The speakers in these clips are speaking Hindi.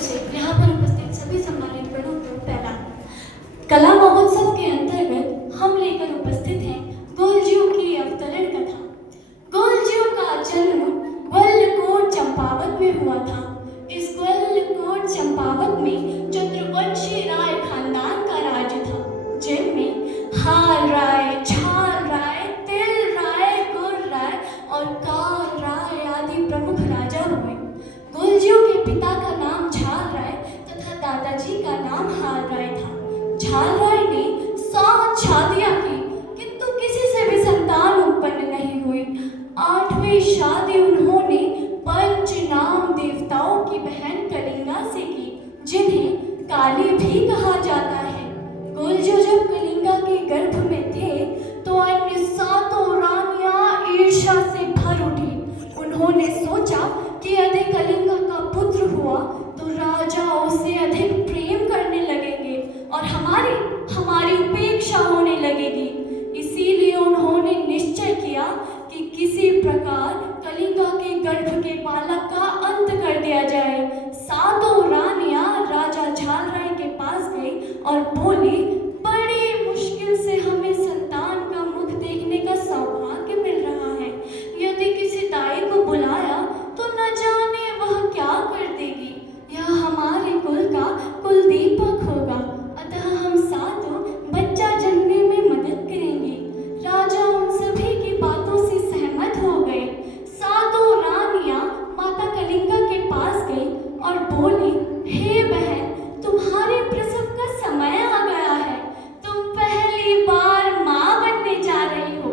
से यहाँ पर उपस्थित सभी सम्मानित गणों को पहला कला महोत्सव के अंतर्गत हम लेकर उपस्थित हैं गोलजीव की अवतरण कथा। गोलजीव का जन्म ग्वाल्कोट चंपावत में हुआ था। इस ग्वाल्कोट चंपावत में चतुर्वंशी राय खानदान का राज था, जिनमें हाल राय, छाल राय, तिल राय, गुर राय और काल राय आदि प्रमुख राजा हुए। गोलजीव के पिता का नाम झाल राय तथा दादाजी का नाम हाल राय था। झाल राय ने 7 शादियां की, किंतु किसी से भी संतान उत्पन्न नहीं हुई। 8वीं शादी उन्होंने पंच नाम देवताओं की बहन कलिंगा से की, जिन्हें काली भी कहा जाता है। गोलजीव जब कलिंगा के गर्भ में थे तो अन्य 7 रानियां ईर्ष्या से भर उठी। उन्होंने सोचा कि यदि कलिंगा का पुत्र हुआ तो राजा उसे अधिक प्रेम करने लगेंगे और हमारी उपेक्षा होने लगेगी। इसीलिए उन्होंने निश्चय किया कि किसी प्रकार कलिंगा के गर्भ के बालक का अंत कर दिया जाए। 7 रानियां राजा झाल राय के पास गई और बोली, बड़ी मुश्किल से हमें संतान का मुख देखने का सौभाग्य मिल रहा है। यदि किसी दाई को बुलाया तो न जाने वह क्या कर देगी। यह हमारे कुल का कुलदीपक होगा, अतः हम 7 बच्चा जनने में मदद करेंगे। राजा उन सभी की बातों से सहमत हो गए। 7 रानियां माता कलिंगा के पास गई और बोली, हे बहन, तुम्हारे प्रसव का समय आ गया है। तुम पहली बार माँ बनने जा रही हो।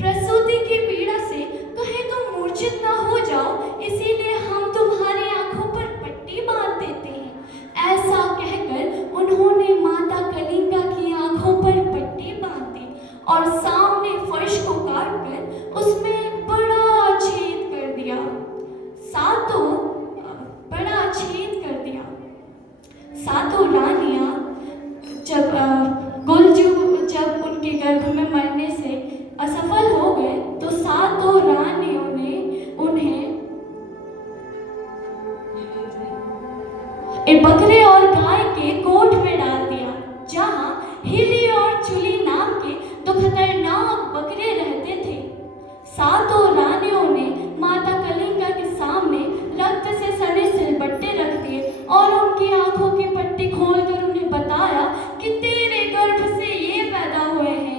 प्रसूति की पीड़ा से कहीं तुम मूर्छित न हो जाओ, इसीलिए हम तुम्हारी आंखों पर पट्टी बांध देते हैं। ऐसा कहकर उन्होंने माता कलिंगा की आंखों पर पट्टी बांध दी और सामने फर्श को काटकर उसमें एक बड़ा छेद कर दिया। सातों रानियां जब उनके गर्भ में मरने से असफल हो गए तो 7 रानियों ने उन्हें एक बकरे और गाय के कोट में डाल दिया, जहां हिली और चुली नाम के 2 खतरनाक बकरे रहते थे। 7 रानियों ने माता कलिंगा के सामने रक्त से सने सिलबट्टे रख दिए और उनकी आंखों की पट्टी खोलकर उन्हें बताया कि तेरे गर्भ से ये पैदा हुए हैं।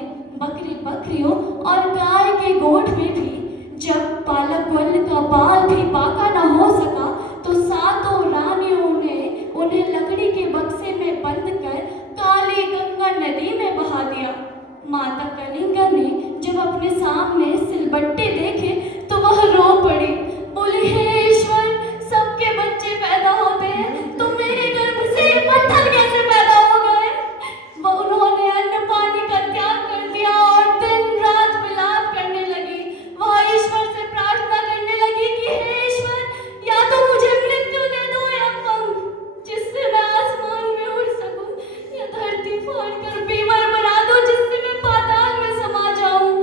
बकरियों और गाय के गोठ में भी जब बालक ग्वाल का बाल भी बाका न हो सका तो 7 रानियों ने उन्हें लकड़ी के बक्से में बंद कर काली गंगा नदी में बहा दिया। माता कलिंगा ने जब अपने सामने सिलबट्टे देखे तो वह रो पड़ी, बोली, हे ईश्वर, सबके बच्चे पैदा होते हैं, तो मेरे गर्भ से पत्थर कैसे पैदा हो गए। उन्होंने अन्न पानी का त्याग कर दिया और दिन रात विलाप करने लगी। वह ईश्वर से प्रार्थना करने लगी कि हे ईश्वर, या तो मुझे मृत्यु दे दो या पंख, जिससे मैं आसमान में उड़ सकूं, या धरती फाड़कर बीमर बना दो जिससे मैं पाताल में समा जाऊं।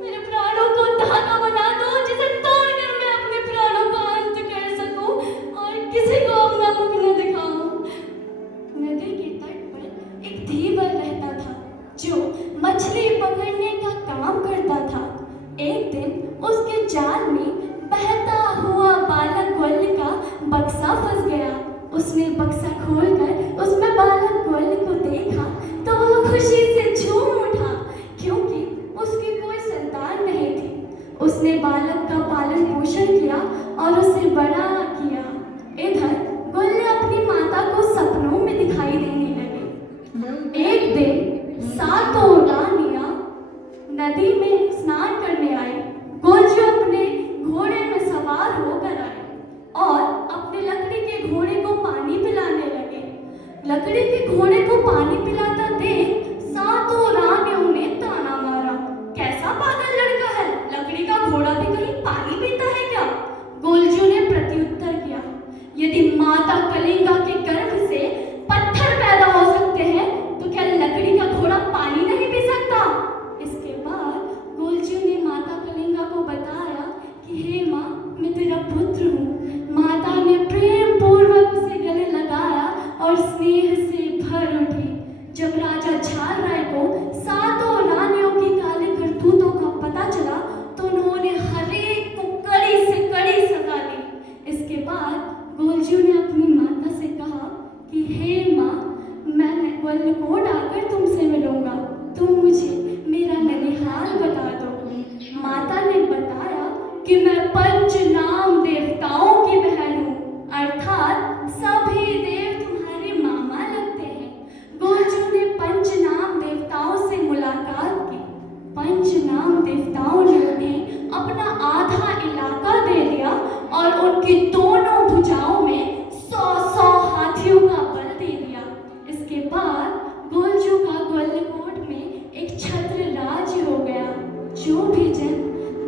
मेरे प्राणों को धागा बना दो जिसे तोड़कर मैं अपने प्राणों का अंत कर सकूं और किसी को अपना मुख न दिखाऊं। नदी के तट पर एक धीवर रहता था जो मछली पकड़ने का काम करता था। एक दिन उसके जाल में बहता हुआ बालक ग्वाल का बक्सा फंस गया। उसने बक्सा खोलकर उसमें बालक ग्वाल को देखा तो वह खुशी से झूम उठा, क्योंकि उसकी कोई संतान नहीं थी। उसने बालक का पालन पोषण किया और उसे बड़ा किया। इधर ग्वाल अपनी माता को सपनों में दिखाई देने लगे। एक दिन 7 रानियां नदी में स्नान करने आई। गोलजीव अपने घोड़े में सवार होकर आए और अपने लकड़ी के घोड़े को पानी पिलाने लगे। लकड़ी के घोड़े को पानी पिलाता देख 7 रानियों ने ताना मारा, कैसा पागल लड़का है, लकड़ी का घोड़ा भी कहीं पानी पीता है क्या। गोलजीव ने प्रत्युत्तर किया, यदि माता कलिंगा के गर्भ से पत्थर पैदा हो सकते हैं तो क्या लकड़ी का घोड़ा पानी नहीं पी सकता। इसके बाद गोलजीव ने माता कलिंगा को बताया कि हे माँ, मैं तेरा पुत्र हूँ। माता ने प्रेम पूर्वक उसे गले लगाया ग्वालकोट आकर तुमसे मिलूंगा, तुम मुझे मेरा ननिहाल बता दो। माता ने बताया कि मैं पंच नाम देवताओं की बहन हूँ, अर्थात सभी देव तुम्हारे मामा लगते हैं। गोलजू ने पंच नाम देवताओं से मुलाकात की। पंच नाम देवताओं ने उन्हें अपना आधा इलाका दे दिया और उनकी दोनों भुजाओं में 100-100 हाथियों का बल दे दिया। इसके बाद गोलजू का ग्वालकोट में एक छत्र राज्य हो गया। जो भी जन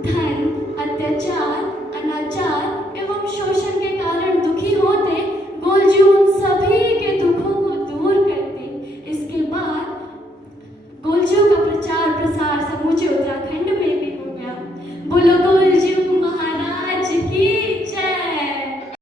धन, अत्याचार, अनाचार एवं शोषण के कारण दुखी होते, गोलजू उन सभी के दुखों को दूर करते। इसके बाद गोलजू का प्रचार प्रसार समूचे उत्तराखंड में भी हो गया। बोलो गोलजू महाराज